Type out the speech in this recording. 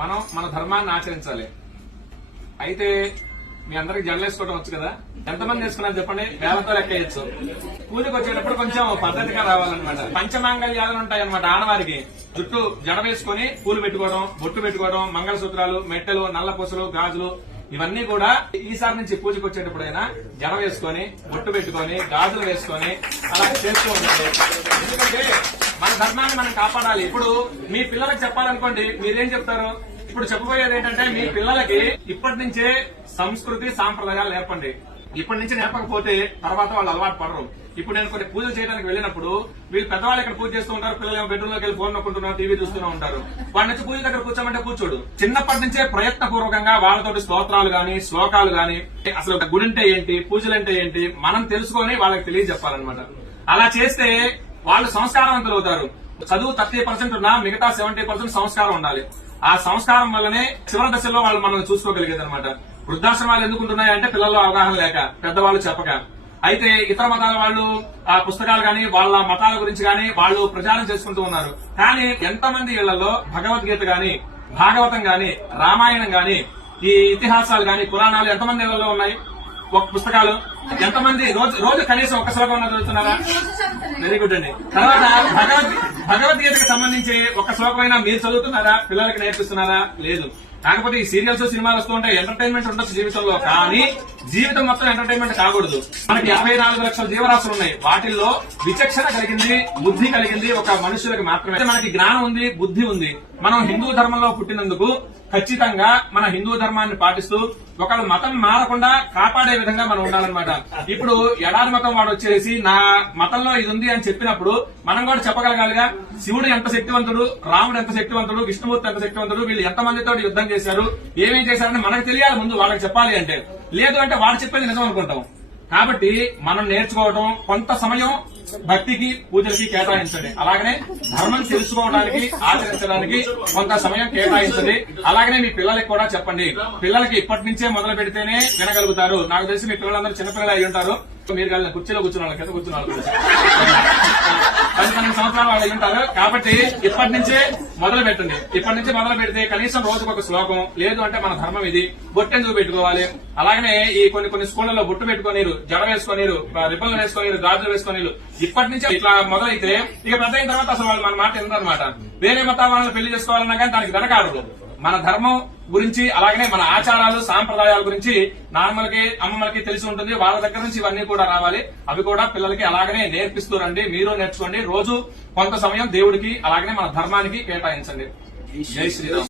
మనం మన ధర్మాన్ని ఆచరించాలి. అయితే మీ అందరికి జడలేసుకోవడం వచ్చు కదా, ఎంతమంది వేసుకున్నారు చెప్పండి, వేలతో లెక్కేయచ్చు. పూజకు వచ్చేటప్పుడు కొంచెం పద్ధతిగా రావాలన్నమాట. పంచమాంగళ్యాలు ఉంటాయన్నమాట. ఆడవారికి జుట్టు జడ వేసుకుని పూలు పెట్టుకోవడం, బొట్టు పెట్టుకోవడం, మంగళసూత్రాలు, మెట్టెలు, నల్ల పూసలు, గాజులు ఇవన్నీ కూడా ఈసారి నుంచి పూజకు వచ్చేటప్పుడైనా జడ వేసుకొని, బొట్టు పెట్టుకొని, గాజులు వేసుకొని అలా చేస్తూ ఉండాలి. ఎందుకంటే మన ధర్మాన్ని మనం కాపాడాలి. ఇప్పుడు మీ పిల్లలకు చెప్పాలనుకోండి, మీరేం చెప్తారు? ఇప్పుడు చెప్పబోయేది ఏంటంటే, మీ పిల్లలకి ఇప్పటి నుంచే సంస్కృతి సాంప్రదాయాలు నేర్పండి. ఇప్పటి నుంచి నేర్పకపోతే తర్వాత వాళ్ళు అలవాటు పడరు. ఇప్పుడు నేను కొన్ని పూజలు చేయడానికి వెళ్ళినప్పుడు వీళ్ళు పెద్దవాళ్ళు ఇక్కడ పూజ చేస్తూ ఉంటారు, పిల్లలు ఏమో బెడ్రూమ్ లోకి వెళ్ళి ఫోన్ నొక్కుంటున్నారు, టీవీ చూస్తూనే ఉంటారు. వాడి నుంచి పూజ దగ్గర కూర్చోమంటే కూర్చోడు. చిన్నప్పటి నుంచే ప్రయత్నపూర్వకంగా వాళ్ళతోటి స్తోత్రాలు గాని, శ్లోకాలు గాని, అసలు గుడి అంటే ఏంటి, పూజలు అంటే ఏంటి మనం తెలుసుకొని వాళ్ళకి తెలియజెప్పాలన్నమాట. అలా చేస్తే వాళ్ళు సంస్కారవంతులు అవుతారు. చదువు 30% ఉన్నా మిగతా 70% సంస్కారం ఉండాలి. ఆ సంస్కారం వల్లనే చివరి దశలో వాళ్ళు మనం చూసుకోగలిగేది అనమాట. వృద్ధాశ్రమాలు ఎందుకు ఉంటున్నాయంటే పిల్లల్లో అవగాహన లేక, పెద్దవాళ్ళు చెప్పక. అయితే ఇతర మతాల వాళ్ళు ఆ పుస్తకాలు గాని, వాళ్ళ మతాల గురించి గాని వాళ్ళు ప్రచారం చేసుకుంటూ ఉన్నారు. కానీ ఎంతమంది ఇళ్లలో భగవద్గీత గాని, భాగవతం గాని, రామాయణం గాని, ఈ ఇతిహాసాలు గాని, పురాణాలు ఎంతమంది ఇళ్లలో ఉన్నాయి? ఒక పుస్తకాలు ఎంతమంది రోజు కనీసం ఒక్క శ్లోకం చదువుతున్నారా? వెరీ గుడ్ అండి. తర్వాత భగవద్గీతకి సంబంధించి ఒక శ్లోకమైనా మీరు చదువుతున్నారా? పిల్లలకి నేర్పిస్తున్నారా? లేదు. కాకపోతే ఈ సీరియల్స్, సినిమాలు వస్తూ ఉంటాయి, ఎంటర్టైన్మెంట్ ఉండొచ్చు జీవితంలో. కానీ జీవితం మొత్తం ఎంటర్టైన్మెంట్ కాకూడదు. మనకి 54 లక్షల జీవరాశులు ఉన్నాయి. వాటిల్లో విచక్షణ కలిగింది, బుద్ధి కలిగింది ఒక మనుషులకు మాత్రమే. మనకి జ్ఞానం ఉంది, బుద్ధి ఉంది. మనం హిందూ ధర్మంలో పుట్టినందుకు ఖచ్చితంగా మన హిందూ ధర్మాన్ని పాటిస్తూ ఒకళ్ళు మతం మారకుండా కాపాడే విధంగా మనం ఉండాలన్నమాట. ఇప్పుడు ఎడారి మతం వాడు వచ్చేసి నా మతంలో ఇది ఉంది అని చెప్పినప్పుడు మనం కూడా చెప్పగలగాలిగా, శివుడు ఎంత శక్తివంతుడు, రాముడు ఎంత శక్తివంతుడు, విష్ణుమూర్తి ఎంత శక్తివంతుడు, వీళ్ళు ఎంతమందితో యుద్ధం చేశారు, ఏమేం చేశారని మనకు తెలియాలి ముందు వాళ్ళకి చెప్పాలి అంటే. లేదు అంటే వాడు చెప్పేది నిజం అనుకుంటాం. కాబట్టి మనం నేర్చుకోవడం, కొంత సమయం భక్తికి, పూజలకి కేటాయించండి. అలాగనే ధర్మం తెలుసుకోవడానికి, ఆచరించడానికి కొంత సమయం కేటాయించండి. అలాగనే మీ పిల్లలకి కూడా చెప్పండి. పిల్లలకి ఇప్పటి నుంచే మొదలు పెడితేనే వినగలుగుతారు. నాకు తెలిసి మీ పిల్లలందరూ చిన్నపిల్లలు అయి ఉంటారు. మీరు కలిగిన కుర్చీలో కూర్చున్న వాళ్ళ కింద కూర్చున్న వాళ్ళు 10-12 సంవత్సరాలు వాళ్ళు అయి ఉంటారు. కాబట్టి ఇప్పటి నుంచే మొదలు పెట్టండి. ఇప్పటి నుంచి మొదలు పెడితే కనీసం రోజుకు ఒక శ్లోకం, లేదు అంటే మన ధర్మం ఇది, బొట్టెందుకు పెట్టుకోవాలి. అలాగనే ఈ కొన్ని స్కూళ్లలో బొట్టు పెట్టుకోనీరు, జడ వేసుకోనీరు, రిబ్బన్లు వేసుకోనీరు, గాజులు వేసుకోనీరు. ఇప్పటి నుంచి ఇట్లా మొదలైతే ఇక పెద్ద అయిన తర్వాత అసలు వాళ్ళు మన మాట ఎందుకనమాట. వేరే మతాల వాళ్ళని పెళ్లి చేసుకోవాలన్నా కానీ దానికి వెనకాడదు. మన ధర్మం గురించి, అలాగనే మన ఆచారాలు, సాంప్రదాయాల గురించి నాన్నమ్మలకి, అమ్మమ్మలకి తెలిసి ఉంటుంది. వాళ్ళ దగ్గర నుంచి ఇవన్నీ కూడా రావాలి. అవి కూడా పిల్లలకి అలాగనే నేర్పిస్తూ రండి. మీరు నేర్చుకోండి. రోజు కొంత సమయం దేవుడికి, అలాగనే మన ధర్మానికి కేటాయించండి. జై శ్రీరామ్.